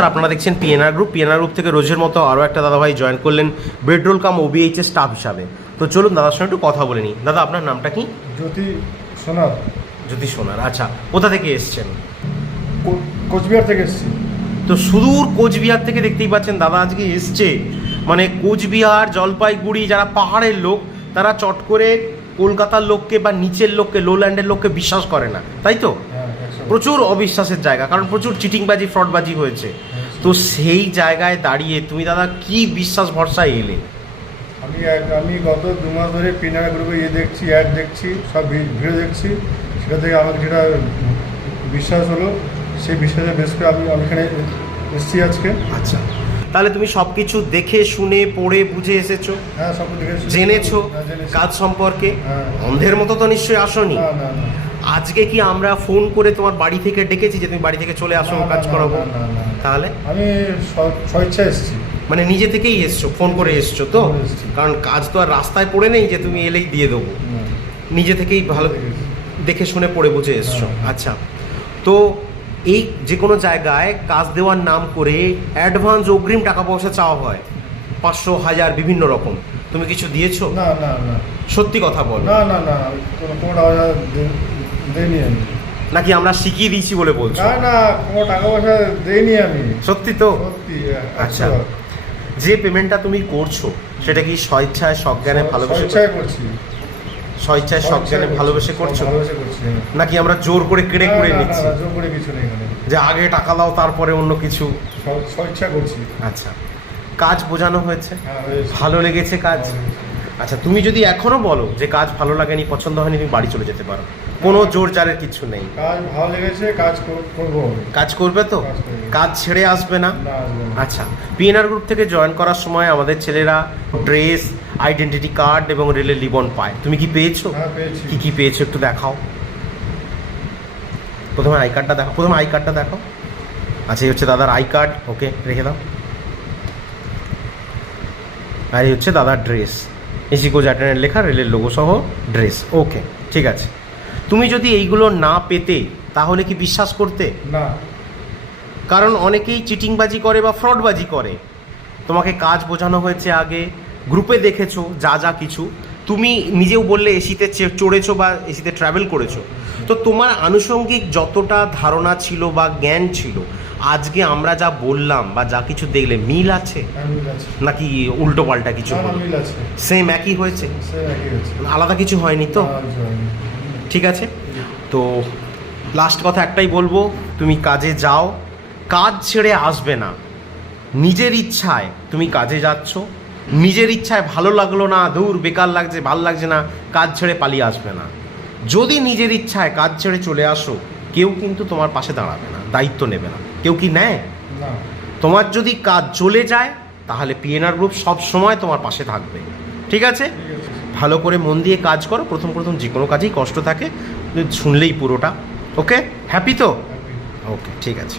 নমস্কার, আপনারা দেখছেন পিএনআর গ্রুপ। পিএনআর গ্রুপ থেকে রোজের মতো আরও একটা দাদাভাই জয়েন করলেন বেডরোল কাম ওবিএইচএস স্টাফ হিসাবে। তো চলুন দাদার সঙ্গে একটু কথা বলে নিই। দাদা, আপনার নামটা কি? জ্যোতি সোনার। জ্যোতি সোনার, আচ্ছা। কোথা থেকে এসছেন? কোচবিহার থেকে এসেছি। তো সুদূর কোচবিহার থেকে দেখতেই পাচ্ছেন দাদা আজকে এসছে। মানে কোচবিহার, জলপাইগুড়ি যারা পাহাড়ের লোক, তারা চট করে কলকাতার লোককে বা নিচের লোককে, লোল্যান্ডের লোককে বিশ্বাস করে না, তাই তো? প্রচুর অবিশ্বাসের জায়গা, কারণ প্রচুর চিটিংবাজি, ফ্রডবাজি হয়েছে। তো সেই জায়গায় দাঁড়িয়ে তুমি দাদা কি বিশ্বাস ভরসায় এলে? আমি গত 2 মাস ধরে পিএনআর গ্রুপে দেখছি, অ্যাড দেখছি, সব ভিডিও দেখছি। সেটা থেকে আমাকে যেটা বিশ্বাস হলো, সেই বিশ্বাসের বেস করে আমি এখানে এসেছি আজকে। আচ্ছা, তাহলে তুমি সব কিছু দেখে শুনে পড়ে বুঝে এসেছো? হ্যাঁ, সব দেখেছি, জেনেছো কাজ সম্পর্কে। অন্ধের মতো তো নিশ্চয়ই আসোনি। না। আজকে কি আমরা ফোন করে তোমার বাড়ি থেকে ডেকেছি যে তুমি বাড়ি থেকে চলে আসো, কাজ করাবো? তাহলে আমি স্বেচ্ছায় এসেছি। মানে নিজে থেকেই এসছো, ফোন করে এসছো তো? কারণ কাজ তো আর রাস্তায় পড়ে নেই যে তুমি এলেই দিয়ে দেবো। নিজে থেকেই ভালো দেখে শুনে পড়ে বুঝে এসছো। আচ্ছা, তো এই যে কোনো জায়গায় কাজ দেওয়ার নাম করে অ্যাডভান্স অগ্রিম টাকা পয়সা চাওয়া হয়, 500, 1000 বিভিন্ন রকম। তুমি কিছু দিয়েছো? না। সত্যি কথা বল। না, কোনো টাকা দেইনি আমি। নাকি আমরা শিখিয়ে দিয়েছি বলে বলছো? না, কোনো টাকা পয়সা দেইনি আমি। সত্যি তো? সত্যি। আচ্ছা, যে পেমেন্টটা তুমি করছো সেটা কি স্বেচ্ছায় সজ্ঞানে ভালোবেসে করছি? স্বেচ্ছায় সজ্ঞানে ভালোবেসে করছো নাকি আমরা জোর করে কেড়ে করে নিচ্ছি? জোর করে কিছু নেই এখানে, যে আগে টাকা দাও তারপরে অন্য কিছু। স্বেচ্ছা করছি। আচ্ছা, কাজ বোঝানো হয়েছে? হ্যাঁ, ভালো লেগেছে কাজ? আচ্ছা, তুমি যদি এখনো বলো যে কাজ ভালো লাগেনি, পছন্দ হয়নি, তুমি বাড়ি চলে যেতে পারো, কোনো জোর জারের কিছু নেই। কাজ ভালো লেগেছে, কাজ করবো। কাজ করবে তো? কাজ ছেড়ে আসবে না? আচ্ছা, পিএনআর গ্রুপ থেকে জয়েন করার সময় আমাদের ছেলেরা ড্রেস, আইডেন্টিটি কার্ড এবং রেলের লিবন পায়। তুমি কি পেয়েছো? হ্যাঁ, পেয়েছি। কি পেয়েছো একটু দেখাও। প্রথমে আই কার্ডটা দেখাও। আচ্ছা, এই হচ্ছে দাদার আই কার্ড। ওকে, রেখে দাও। আর এই হচ্ছে দাদার ড্রেস, এসি কোচ অ্যাটেন্ডেন্ট লেখা, রেলের লোগো সহ ড্রেস। ওকে, ঠিক আছে। তুমি যদি এইগুলো না পেতে তাহলে কি বিশ্বাস করতে? না। কারণ অনেকেই চিটিংবাজি করে বা ফ্রডবাজি করে। তোমাকে কাজ বোঝানো হয়েছে আগে, গ্রুপে দেখেছো যা কিছু, তুমি নিজেও বললে এসিতে চড়েছো বা এসিতে ট্রাভেল করেছো। তো তোমার আনুষঙ্গিক যতটা ধারণা ছিল বা জ্ঞান ছিল, আজকে আমরা যা বললাম বা যা কিছু দেখলে মিল আছে নাকি উল্টো পাল্টা কিছু? সেম একই হয়েছে, আলাদা কিছু হয়নি তো? ঠিক আছে। তো লাস্ট কথা একটাই বলবো, তুমি কাজে যাও, কাজ ছেড়ে আসবে না। নিজের ইচ্ছায় তুমি কাজে যাচ্ছ, নিজের ইচ্ছায় ভালো লাগলো না, দূর বেকার লাগছে, ভালো লাগছে না, কাজ ছেড়ে পালিয়ে আসবে না। যদি নিজের ইচ্ছায় কাজ ছেড়ে চলে আসো, কেউ কিন্তু তোমার পাশে দাঁড়াবে না, দায়িত্ব নেবে না। কেউ কি নেয়? তোমার যদি কাজ চলে যায় তাহলে পিএনআর গ্রুপ সব সময় তোমার পাশে থাকবে। ঠিক আছে? ভালো করে মন দিয়ে কাজ করো। প্রথম যে কোনো কাজেই কষ্ট থাকে, শুনলেই পুরোটা। ওকে, হ্যাপি তো? ওকে, ঠিক আছে।